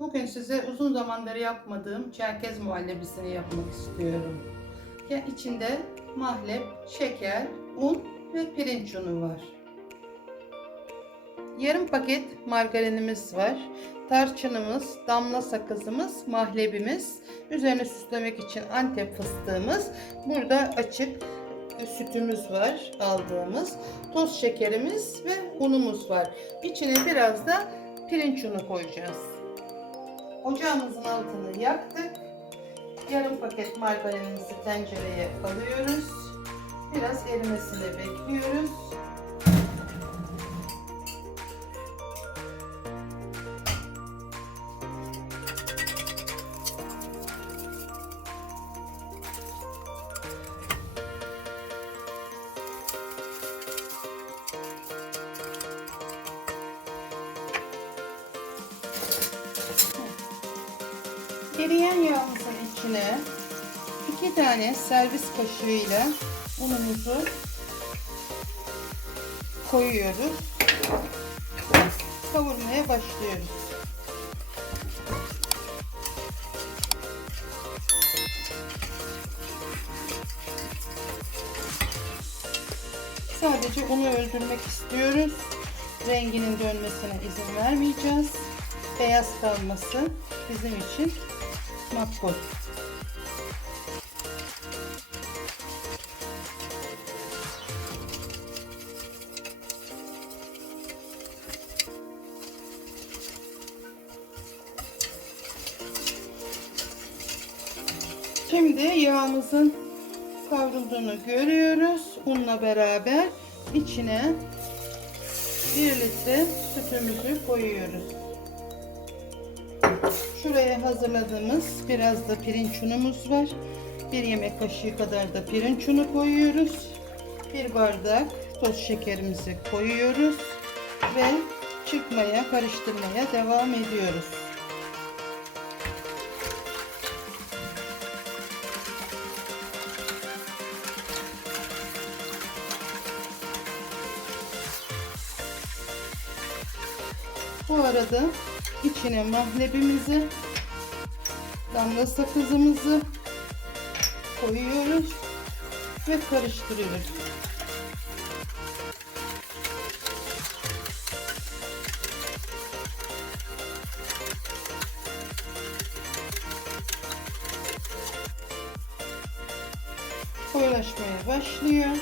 Bugün size uzun zamandır yapmadığım çerkez muhallebisini yapmak istiyorum. Ya içinde mahlep, şeker, un ve pirinç unu var. Yarım paket margarinimiz var. Tarçınımız, damla sakızımız, mahlebimiz, üzerine süslemek için antep fıstığımız, burada açık sütümüz var aldığımız, toz şekerimiz ve unumuz var. İçine biraz da pirinç unu koyacağız. Ocağımızın altını yaktık. Yarım paket margarinimizi tencereye alıyoruz. Biraz erimesini bekliyoruz. Eriyen yağımızın içine iki tane servis kaşığıyla unumuzu koyuyoruz. Kavurmaya başlıyoruz. Sadece unu öldürmek istiyoruz. Renginin dönmesine izin vermeyeceğiz. Beyaz kalması bizim için makbul. Şimdi yağımızın kavrulduğunu görüyoruz. Unla beraber içine 1 litre sütümüzü koyuyoruz. Şuraya hazırladığımız biraz da pirinç unumuz var. Bir yemek kaşığı kadar da pirinç unu koyuyoruz. Bir bardak toz şekerimizi koyuyoruz ve çıkmaya, karıştırmaya devam ediyoruz. Bu arada içine mahlebimizi, damla sakızımızı koyuyoruz ve karıştırıyoruz. Koyulaşmaya başlıyor.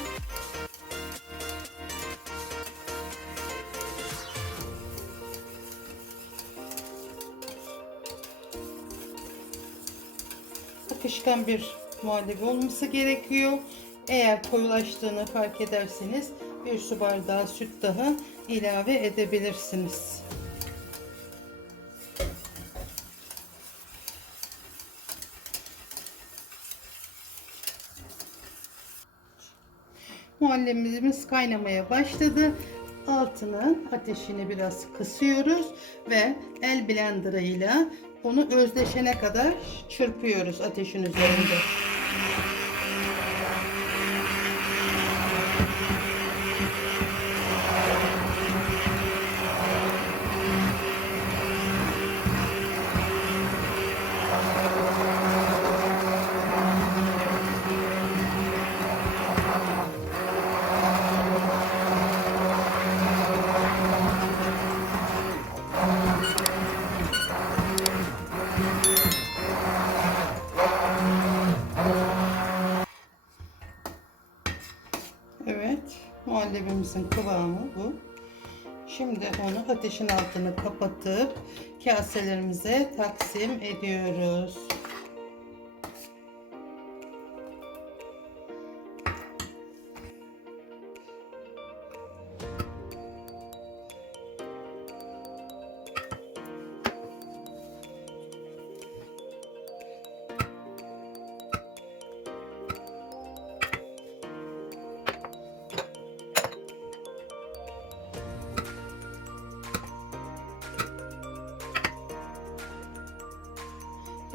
Akışkan bir muhallebi olması gerekiyor. Eğer koyulaştığını fark ederseniz bir su bardağı süt daha ilave edebilirsiniz. Muhallebimiz kaynamaya başladı. Altının ateşini biraz kısıyoruz ve el blenderıyla onu özleşene kadar çırpıyoruz ateşin üzerinde. Muhallebimizin kıvamı bu. Şimdi onu ateşin altını kapatıp kaselerimize taksim ediyoruz.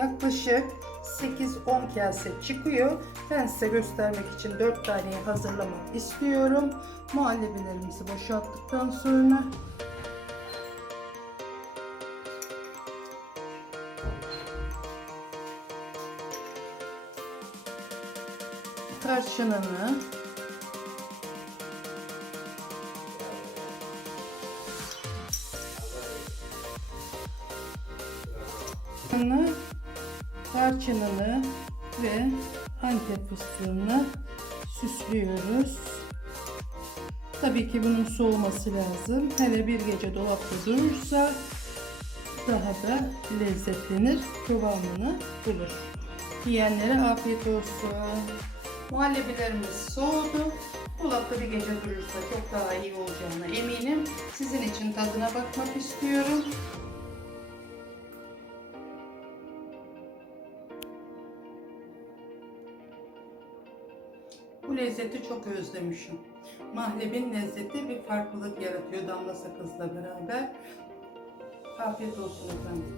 yaklaşık 8-10 kase çıkıyor. Ben size göstermek için 4 taneyi hazırlamak istiyorum. Muhallebilerimizi boşalttıktan sonra tarçınını tarçınını tarçınını ve antep fıstığını süslüyoruz. Tabii ki bunun soğuması lazım. Hele bir gece dolapta durursa daha da lezzetlenir, kıvamını bulur. Yiyenlere afiyet olsun. Muhallebilerimiz soğudu. Dolapta bir gece durursa çok daha iyi olacağına eminim. Sizin için tadına bakmak istiyorum. Bu lezzeti çok özlemişim. Mahlebin lezzeti bir farklılık yaratıyor damla sakızla beraber. Afiyet olsun efendim.